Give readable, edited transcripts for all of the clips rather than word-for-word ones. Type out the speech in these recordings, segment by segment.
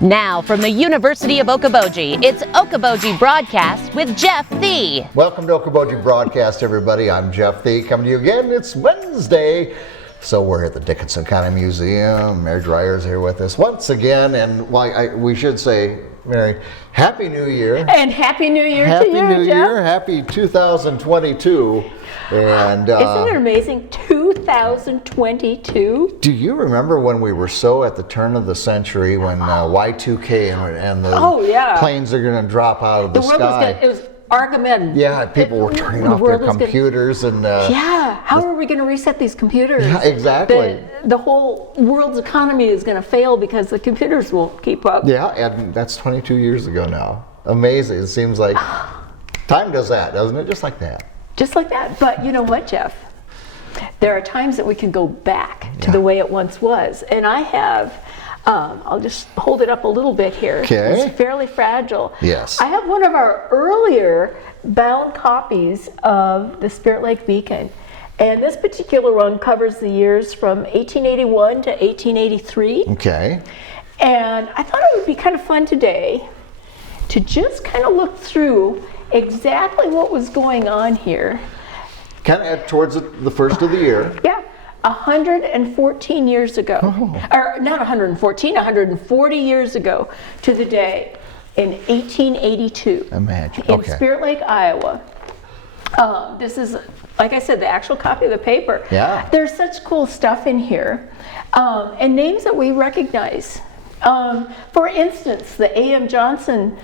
Now from the University of Okoboji, it's Okoboji Broadcast with Jeff Thee. Welcome to Okoboji Broadcast, everybody. I'm Jeff Thee, coming to you again. It's Wednesday, so we're at the Dickinson County Museum. Mary Dreyer's here with us once again, and we should say, Mary, Happy New Year. And Happy New Year to you, Jeff. Happy New Year. Happy 2022. And isn't it amazing? 2022. Do you remember when we were so at the turn of the century when Y2K and the planes are going to drop out of the sky? It was Armageddon. Yeah, people were turning off their computers and. How are we going to reset these computers? Yeah, exactly. The whole world's economy is going to fail because the computers won't keep up. Yeah, and that's 22 years ago now. Amazing. It seems like time does that, doesn't it? Just like that. Just like that. But you know what, Jeff? There are times that we can go back to the way it once was. And I have, I'll just hold it up a little bit here. Okay. It's fairly fragile. Yes. I have one of our earlier bound copies of the Spirit Lake Beacon. And this particular one covers the years from 1881 to 1883. Okay. And I thought it would be kind of fun today to just kind of look through exactly what was going on here. Kind of towards the first of the year. Yeah, 114 years ago. Or not 114, 140 years ago to the day in 1882. Imagine. In Spirit Lake, Iowa. This is, like I said, the actual copy of the paper. Yeah. There's such cool stuff in here. And names that we recognize. For instance, the A.M. Johnson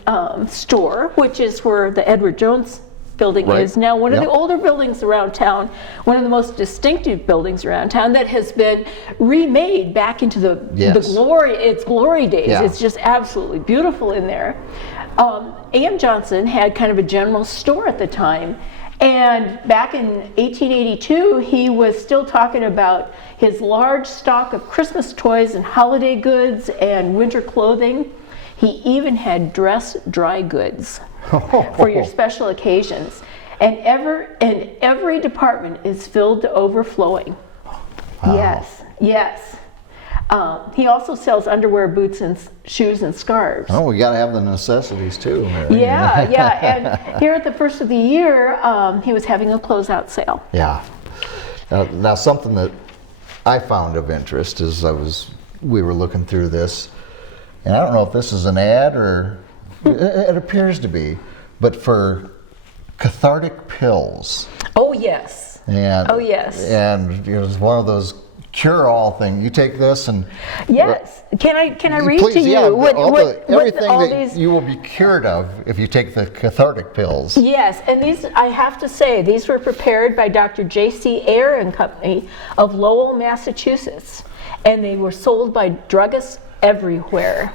store, which is where the Edward Jones building is now, one of the older buildings around town, one of the most distinctive buildings around town that has been remade back into the glory days. Yeah. It's just absolutely beautiful in there. A.M. Johnson had kind of a general store at the time. And back in 1882, he was still talking about his large stock of Christmas toys and holiday goods and winter clothing. He even had dry goods for your special occasions. And every department is filled to overflowing. Wow. Yes. He also sells underwear, boots, and shoes and scarves. Oh, we got to have the necessities too, Mary. Yeah. And here at the first of the year, he was having a closeout sale. Yeah. Now, something that I found of interest is we were looking through this, and I don't know if this is an ad or it appears to be, but for cathartic pills. Oh yes. And And it's one of those cure-all thing. You take this and yes. Can I read please, to you everything you will be cured of if you take the cathartic pills. Yes, and these, I have to say, these were prepared by Dr. J.C. Eyre and Company of Lowell, Massachusetts, and they were sold by druggists everywhere.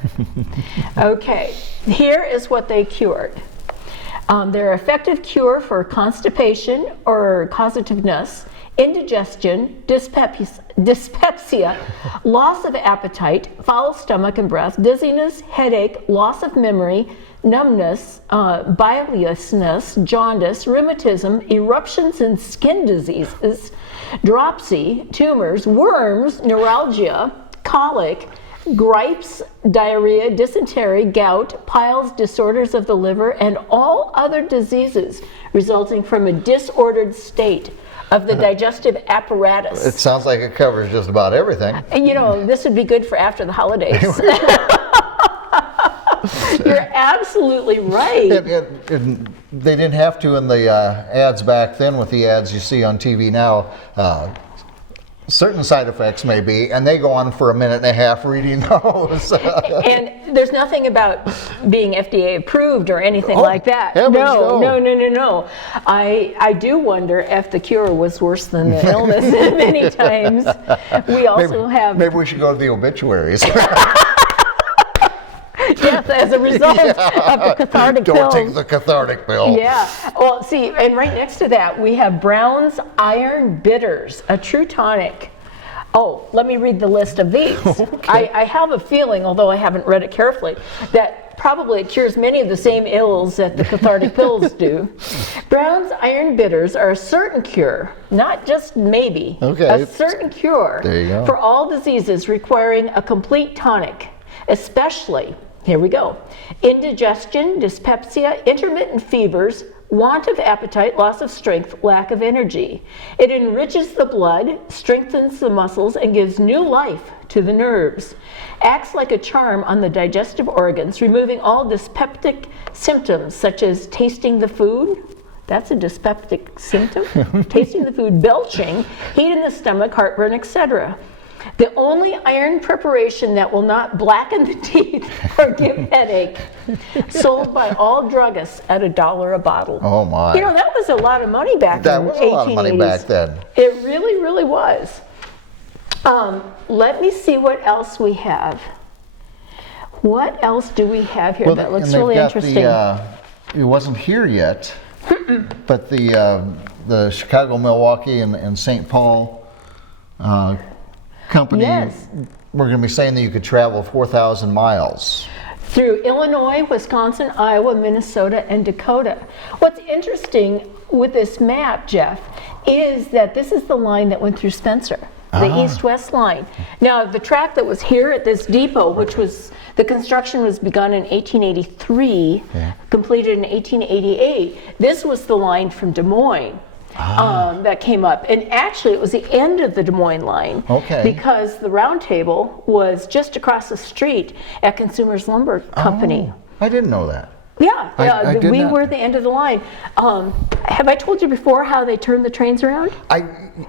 Okay, here is what they cured. They're effective cure for constipation or causativeness, indigestion, dyspepsia, loss of appetite, foul stomach and breath, dizziness, headache, loss of memory, numbness, biliousness, jaundice, rheumatism, eruptions and skin diseases, dropsy, tumors, worms, neuralgia, colic, gripes, diarrhea, dysentery, gout, piles, disorders of the liver, and all other diseases resulting from a disordered state of the digestive apparatus. It sounds like it covers just about everything. And this would be good for after the holidays. You're absolutely right. They didn't have to in the ads back then with the ads you see on TV now. Certain side effects may be, and they go on for a minute and a half reading those. And there's nothing about being FDA approved or anything like that. No. I do wonder if the cure was worse than the illness many times. We also Maybe we should go to the obituaries. Yes, as a result of the cathartic pills. Don't take the cathartic pill. Yeah. Well, see, and right next to that, we have Brown's Iron Bitters, a true tonic. Oh, let me read the list of these. Okay. I have a feeling, although I haven't read it carefully, that probably it cures many of the same ills that the cathartic pills do. Brown's Iron Bitters are a certain cure, not just maybe, a certain cure there you go. For all diseases requiring a complete tonic, especially Here we go. Indigestion, dyspepsia, intermittent fevers, want of appetite, loss of strength, lack of energy. It enriches the blood, strengthens the muscles, and gives new life to the nerves. Acts like a charm on the digestive organs, removing all dyspeptic symptoms such as tasting the food. That's a dyspeptic symptom. Tasting the food, belching, heat in the stomach, heartburn, etc. The only iron preparation that will not blacken the teeth or give headache. Sold by all druggists at $1 a bottle. Oh my. You know, that was a lot of money back That in the was 1880s. a lot of money back then. It really, really was. Let me see what else we have. What else do we have here that looks really interesting? It wasn't here yet, but the Chicago, Milwaukee, and St. Paul company. Yes. We're going to be saying that you could travel 4,000 miles. Through Illinois, Wisconsin, Iowa, Minnesota, and Dakota. What's interesting with this map, Jeff, is that this is the line that went through Spencer, the east-west line. Now, the track that was here at this depot, which was, the construction was begun in 1883, completed in 1888. This was the line from Des Moines. That came up, and actually it was the end of the Des Moines line, because the round table was just across the street at Consumers Lumber Company. I didn't know that. Yeah, I did we not. were at the end of the line. Have I told you before how they turned the trains around?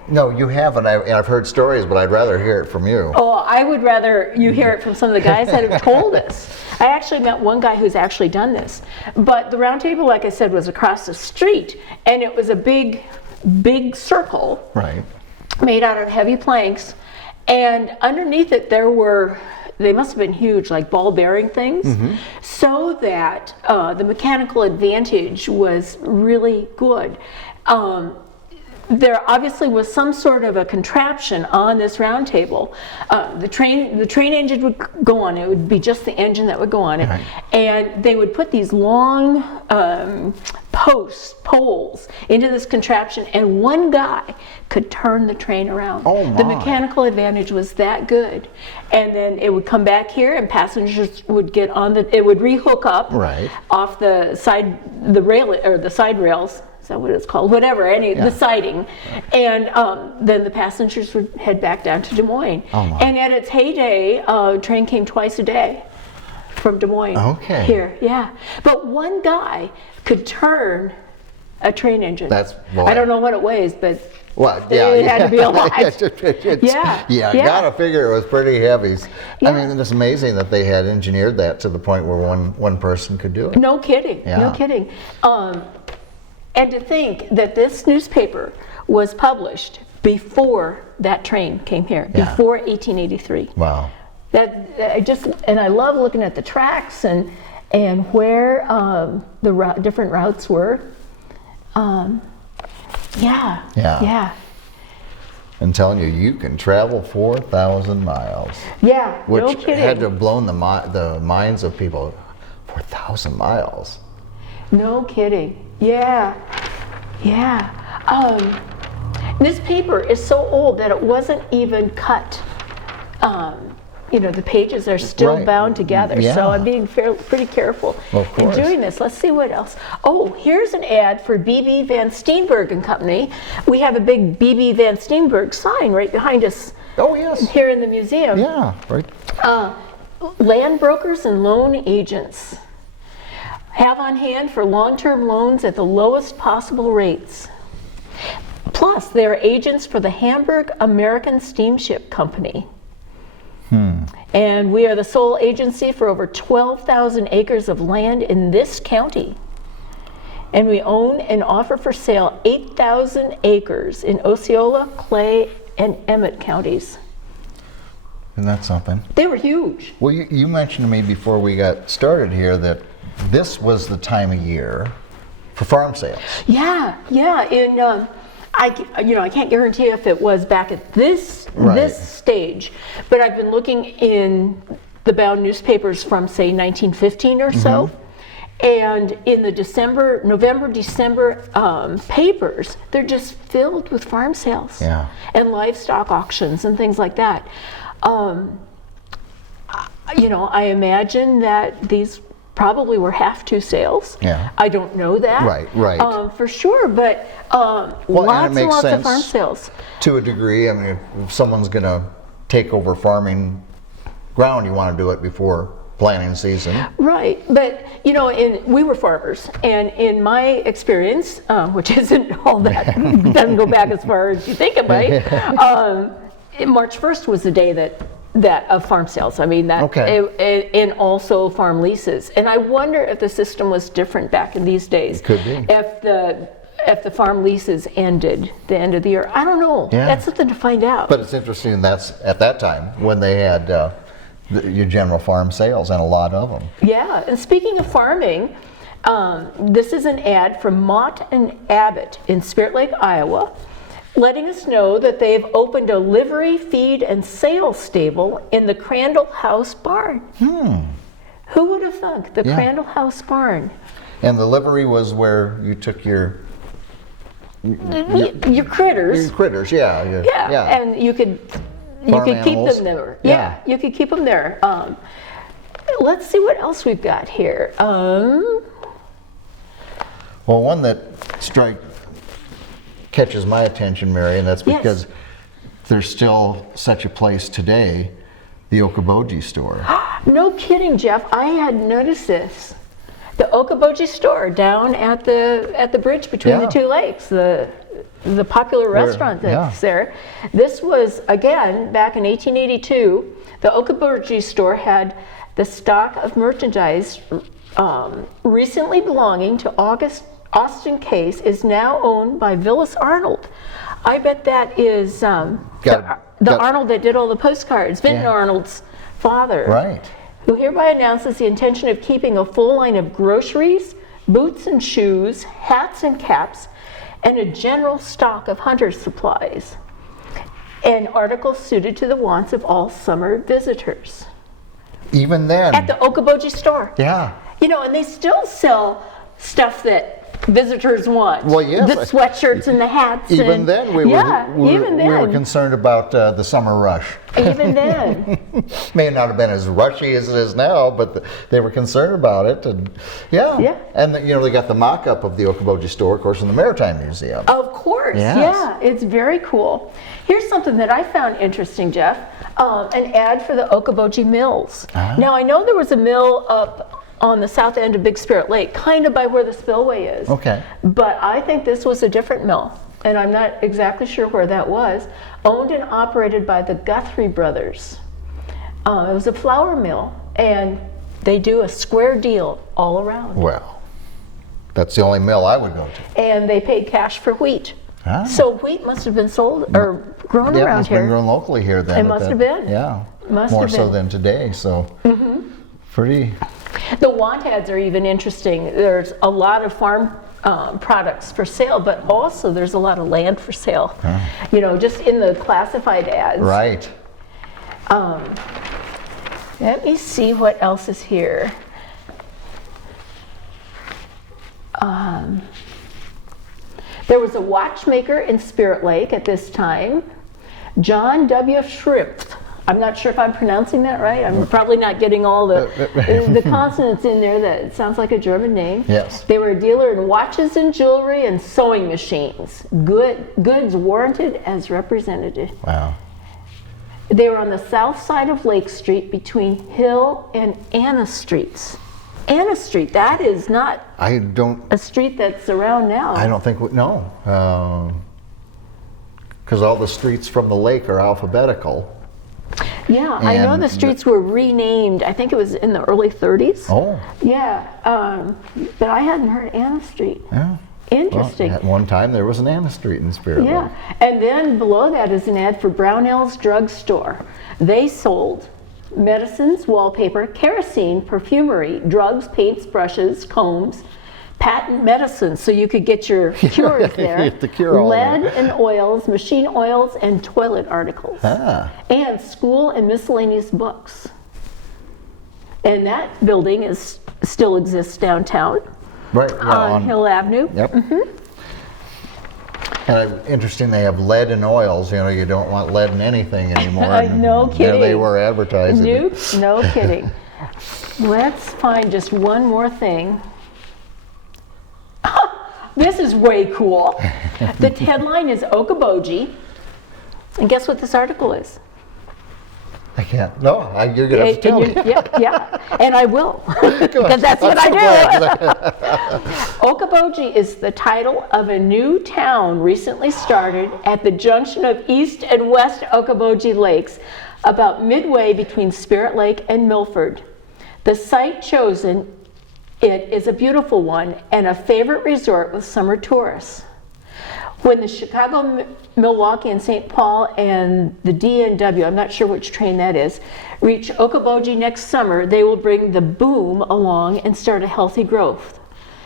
No, you haven't. I've heard stories, but I'd rather hear it from you. Oh, I would rather you hear it from some of the guys that have told us. I actually met one guy who's actually done this. But the round table, like I said, was across the street, and it was a big circle, right, made out of heavy planks, and underneath it there were, they must have been huge, like ball bearing things, so that the mechanical advantage was really good. There obviously was some sort of a contraption on this round table. The train engine would go on. It would be just the engine that would go on it, and they would put these long poles into this contraption, and one guy could turn the train around. Oh my. The mechanical advantage was that good, and then it would come back here, and passengers would get on it would rehook up off the side rail or the side rails. Is that what it's called? Whatever, the siding. And then the passengers would head back down to Des Moines. And at its heyday, a train came twice a day from Des Moines here. Yeah. But one guy could turn a train engine. I don't know what it weighs, but it had to be a lot. You gotta figure it was pretty heavy. I mean, it's amazing that they had engineered that to the point where one person could do it. No kidding. No kidding. And to think that this newspaper was published before that train came here, before 1883. Wow. And I love looking at the tracks and where the different routes were. I'm telling you, you can travel 4,000 miles. Yeah, which no kidding. Had to have blown the minds of people. 4,000 miles. No kidding. Yeah. This paper is so old that it wasn't even cut. The pages are still bound together, so I'm being pretty careful in doing this. Let's see what else. Oh, here's an ad for B.B. Van Steenberg and Company. We have a big B.B. Van Steenberg sign right behind us. Oh, yes. Here in the museum. Yeah, right. Land brokers and loan agents. Have on hand for long-term loans at the lowest possible rates. Plus, they are agents for the Hamburg American Steamship Company. And we are the sole agency for over 12,000 acres of land in this county. And we own and offer for sale 8,000 acres in Osceola, Clay, and Emmett counties. Isn't that something? They were huge. Well, you mentioned to me before we got started here that this was the time of year for farm sales. Yeah. In I can't guarantee if it was back at this stage, but I've been looking in the bound newspapers from say 1915 or so, and in the November, December papers, they're just filled with farm sales and livestock auctions and things like that. I imagine that these probably were have-to sales. Yeah. I don't know that. Right. For sure, but lots and makes lots of sense farm sales. to a degree. I mean, if someone's going to take over farming ground, you want to do it before planting season. Right, but we were farmers, and in my experience, which isn't all that, doesn't go back as far as you think it might, March 1st was the day that of farm sales. I mean, and also farm leases. And I wonder if the system was different back in these days. It could be. If the farm leases ended the end of the year. I don't know. Yeah. That's something to find out. But it's interesting, that's at that time when they had your general farm sales, and a lot of them. Yeah, and speaking of farming, this is an ad from Mott and Abbott in Spirit Lake, Iowa, letting us know that they've opened a livery, feed, and sale stable in the Crandall House Barn. Who would have thunk? The Crandall House Barn. And the livery was where you took your critters. Your critters, yeah. And you could keep them there. Yeah, you could keep them there. Let's see what else we've got here. Well, one that catches my attention, Mary, and that's because there's still such a place today, the Okoboji Store. No kidding, Jeff. I had noticed this. The Okoboji Store down at the bridge between the two lakes, the popular restaurant that's there. This was, again, back in 1882. The Okoboji Store had the stock of merchandise recently belonging to Austin Case is now owned by Willis Arnold. I bet that is the Arnold that did all the postcards, Vinton Arnold's father. Right. Who hereby announces the intention of keeping a full line of groceries, boots and shoes, hats and caps, and a general stock of hunter's supplies, and articles suited to the wants of all summer visitors. Even then. At the Okoboji Store. Yeah. And they still sell stuff that visitors want. Well, yes. The sweatshirts and the hats. Even then, we were concerned about the summer rush. Even then. May not have been as rushy as it is now, but they were concerned about it. And and they got the mock-up of the Okoboji Store, of course, in the Maritime Museum. Of course, yeah, it's very cool. Here's something that I found interesting, Jeff. An ad for the Okoboji Mills. Now, I know there was a mill up on the south end of Big Spirit Lake, kind of by where the spillway is. Okay. But I think this was a different mill, and I'm not exactly sure where that was. Owned and operated by the Guthrie brothers. It was a flour mill, and they do a square deal all around. Well, that's the only mill I would go to. And they paid cash for wheat. So wheat must have been sold or grown around must here. Have been grown locally here then. It must have been. Yeah. Must More have so been. than today. So pretty. The want ads are even interesting. There's a lot of farm products for sale, but also there's a lot of land for sale. Just in the classified ads. Right. Let me see what else is here. There was a watchmaker in Spirit Lake at this time, John W. Shrimp. I'm not sure if I'm pronouncing that right. I'm probably not getting all the consonants in there. That sounds like a German name. Yes. They were a dealer in watches and jewelry and sewing machines. Goods warranted as represented. Wow. They were on the south side of Lake Street between Hill and Anna Streets. Anna Street, that is not a street that's around now. I don't think, no. Because all the streets from the lake are alphabetical. Yeah, I know the streets were renamed. I think it was in the early 30s. Oh. Yeah, but I hadn't heard Anna Street. Yeah. Interesting. Well, at one time there was an Anna Street in Spirit Lake. Yeah, and then below that is an ad for Brownell's Drug Store. They sold medicines, wallpaper, kerosene, perfumery, drugs, paints, brushes, combs, patent medicines, so you could get your cures there. The cure all lead there. and oils, machine oils, and toilet articles. And school and miscellaneous books. And that building still exists downtown. Right, on Hill Avenue. Yep. Interesting, they have lead in oils. You know, you don't want lead in anything anymore. No kidding. There they were advertising it. Nope, no kidding. Let's find just one more thing. This is way cool. The headline is Okoboji. And guess what this article is? I can't. No, you're going to have to tell me. Yeah, and I will. Because that's what I do. Okoboji is the title of a new town recently started at the junction of East and West Okoboji Lakes, about midway between Spirit Lake and Milford. The site chosen is a beautiful one and a favorite resort with summer tourists. When the Chicago, Milwaukee, and St. Paul and the DNW, I'm not sure which train that is, reach Okoboji next summer, they will bring the boom along and start a healthy growth.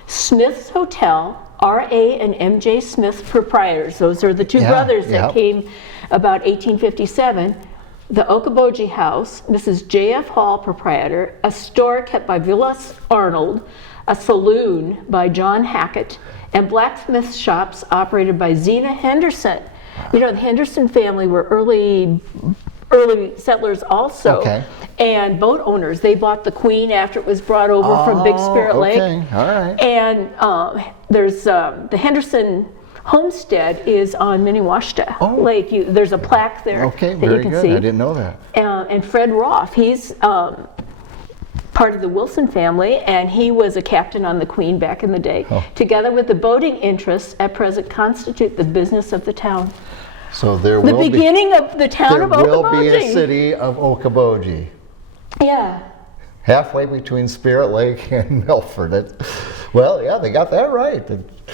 Smith's Hotel, R.A. and M.J. Smith proprietors, those are the two brothers that came about 1857, the Okoboji House, Mrs. J.F. Hall, proprietor, a store kept by Vilas Arnold, a saloon by John Hackett, and blacksmith shops operated by Zena Henderson. You know, the Henderson family were early settlers also. Okay. And boat owners. They bought the Queen after it was brought over from Big Spirit Lake. All right. And there's the Henderson homestead is on Minnewaska Lake. There's a plaque there that you can see. I didn't know that. And Fred Roth, he's part of the Wilson family, and he was a captain on the Queen back in the day. Together with the boating interests at present constitute the business of the town. So there will be the beginning of the town of Okoboji. There will be a city of Okoboji. Yeah. Halfway between Spirit Lake and Milford. They got that right.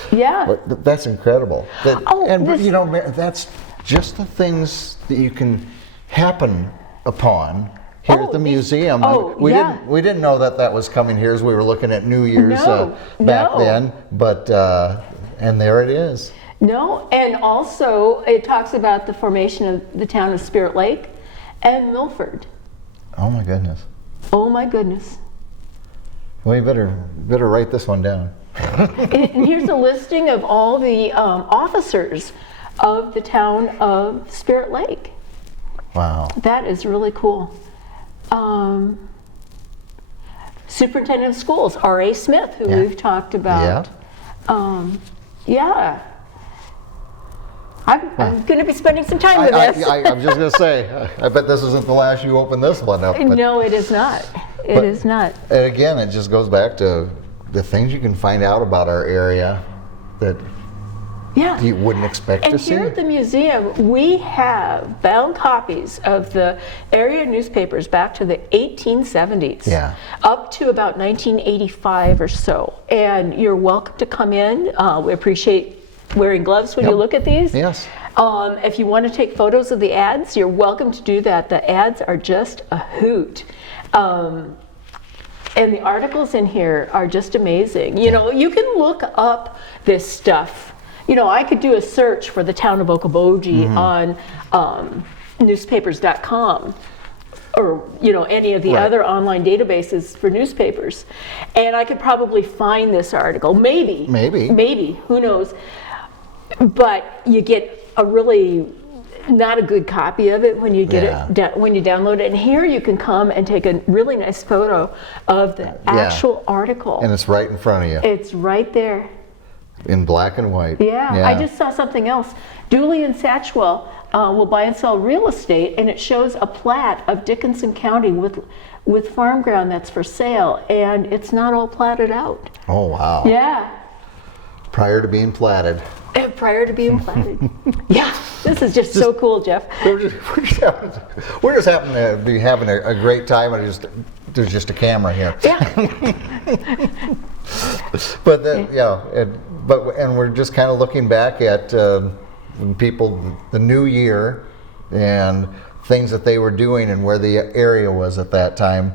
Yeah. That's incredible. You know, that's just the things that you can happen upon here at the museum. We didn't know that was coming here as we were looking at New Year's back then, but and there it is. No, and also it talks about the formation of the town of Spirit Lake and Milford. Oh my goodness. Oh my goodness. Well, you better write this one down. And here's a listing of all the officers of the town of Spirit Lake. Wow. That is really cool. Superintendent of Schools, R.A. Smith, who we've talked about. I'm going to be spending some time with this. I'm just going to say, I bet this isn't the last you open this one up. No, it is not. It is not. And again, it just goes back to the things you can find out about our area that you wouldn't expect to see. And here at the museum, we have bound copies of the area newspapers back to the 1870s, up to about 1985 or so. And you're welcome to come in. We appreciate wearing gloves when you look at these. Yes. If you want to take photos of the ads, you're welcome to do that. The ads are just a hoot. And the articles in here are just amazing. You know, you can look up this stuff. You know, I could do a search for the town of Okoboji on newspapers.com or, you know, any of the other online databases for newspapers. And I could probably find this article. Maybe. Who knows? But you get a really not a good copy of it when you get it when you download it. And here you can come and take a really nice photo of the actual article. And it's right in front of you. It's right there. In black and white. Yeah. I just saw something else. Dooley and Satchwell will buy and sell real estate, and it shows a plat of Dickinson County with farm ground that's for sale, and it's not all platted out. Oh, wow. Yeah. Prior to being platted. Prior to being platted. Yeah, this is just so cool, Jeff. We're just happening to be having a great time, and there's just a camera here. Yeah. But then, and we're just kind of looking back at people, the new year, and things that they were doing, and where the area was at that time.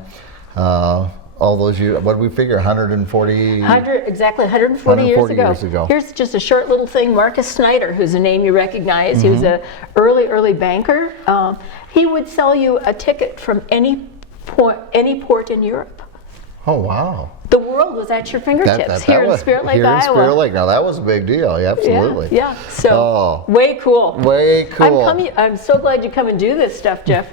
All those years, what did we figure, 140? 140 years ago. Here's just a short little thing. Marcus Snyder, who's a name you recognize, he was an early banker. He would sell you a ticket from any port in Europe. Oh, wow. the world was at your fingertips here in Spirit Lake, here Iowa. in Spirit Lake. Now that was a big deal. Yeah, absolutely. Yeah. So way cool. Way cool. I'm so glad you come and do this stuff, Jeff,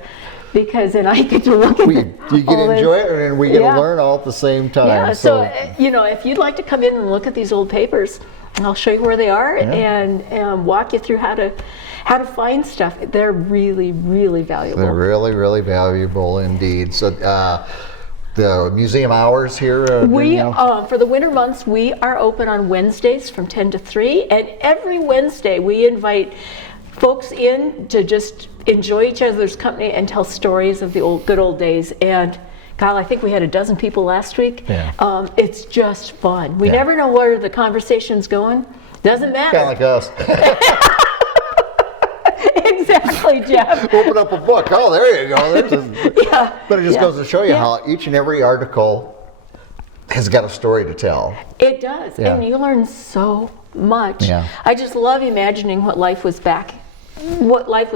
because then I get to look at you get to enjoy it, and we get to learn all at the same time. Yeah. So if you'd like to come in and look at these old papers, I'll show you where they are and walk you through how to find stuff. They're really, really valuable. They're really, really valuable indeed. So the museum hours here? For the winter months, we are open on Wednesdays from 10 to 3. And every Wednesday, we invite folks in to just enjoy each other's company and tell stories of the good old days. And Kyle, I think we had a dozen people last week. Yeah. It's just fun. We never know where the conversation's going. Doesn't matter. Kind of like us. Exactly, Jeff. Open up a book. Oh, there you go. But it just goes to show you how each and every article has got a story to tell. It does. And you learn so much. Yeah. I just love imagining what life was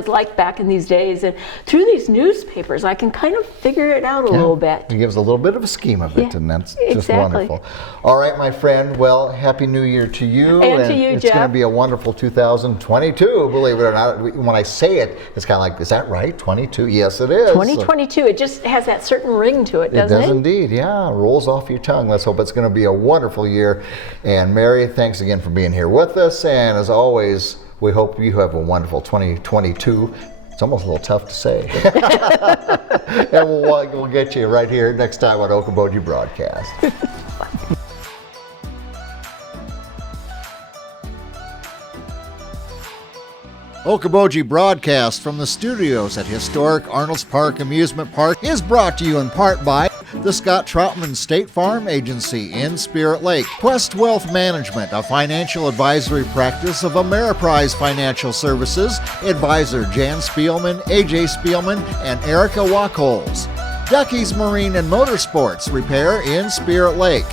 like back in these days, and through these newspapers I can kind of figure it out a little bit. It gives a little bit of a scheme of it, and that's just exactly. wonderful. All right, my friend, well, Happy New Year to you. And to you, it's Jeff. going to be a wonderful 2022, believe it or not. When I say it, it's kind of like, is that right, 22? Yes, it is. 2022, it just has that certain ring to it, doesn't it? It does indeed, yeah. It rolls off your tongue. Let's hope it's going to be a wonderful year. And Mary, thanks again for being here with us, and as always, we hope you have a wonderful 2022. It's almost a little tough to say. And we'll get you right here next time on Okoboji Broadcast. Okoboji Broadcast from the studios at historic Arnolds Park Amusement Park is brought to you in part by the Scott Troutman State Farm Agency in Spirit Lake, Quest Wealth Management, a financial advisory practice of Ameriprise Financial Services, advisor Jan Spielman, AJ Spielman, and Erica Wachholz. Ducky's Marine and Motorsports Repair in Spirit Lake.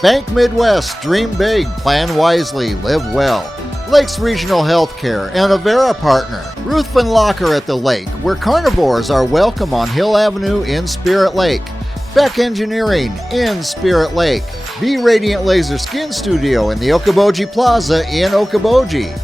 Bank Midwest, dream big, plan wisely, live well. Lakes Regional Healthcare and Avera Partner. Ruthven Locker at the Lake, where carnivores are welcome on Hill Avenue in Spirit Lake. Beck Engineering in Spirit Lake. Be Radiant Laser Skin Studio in the Okoboji Plaza in Okoboji.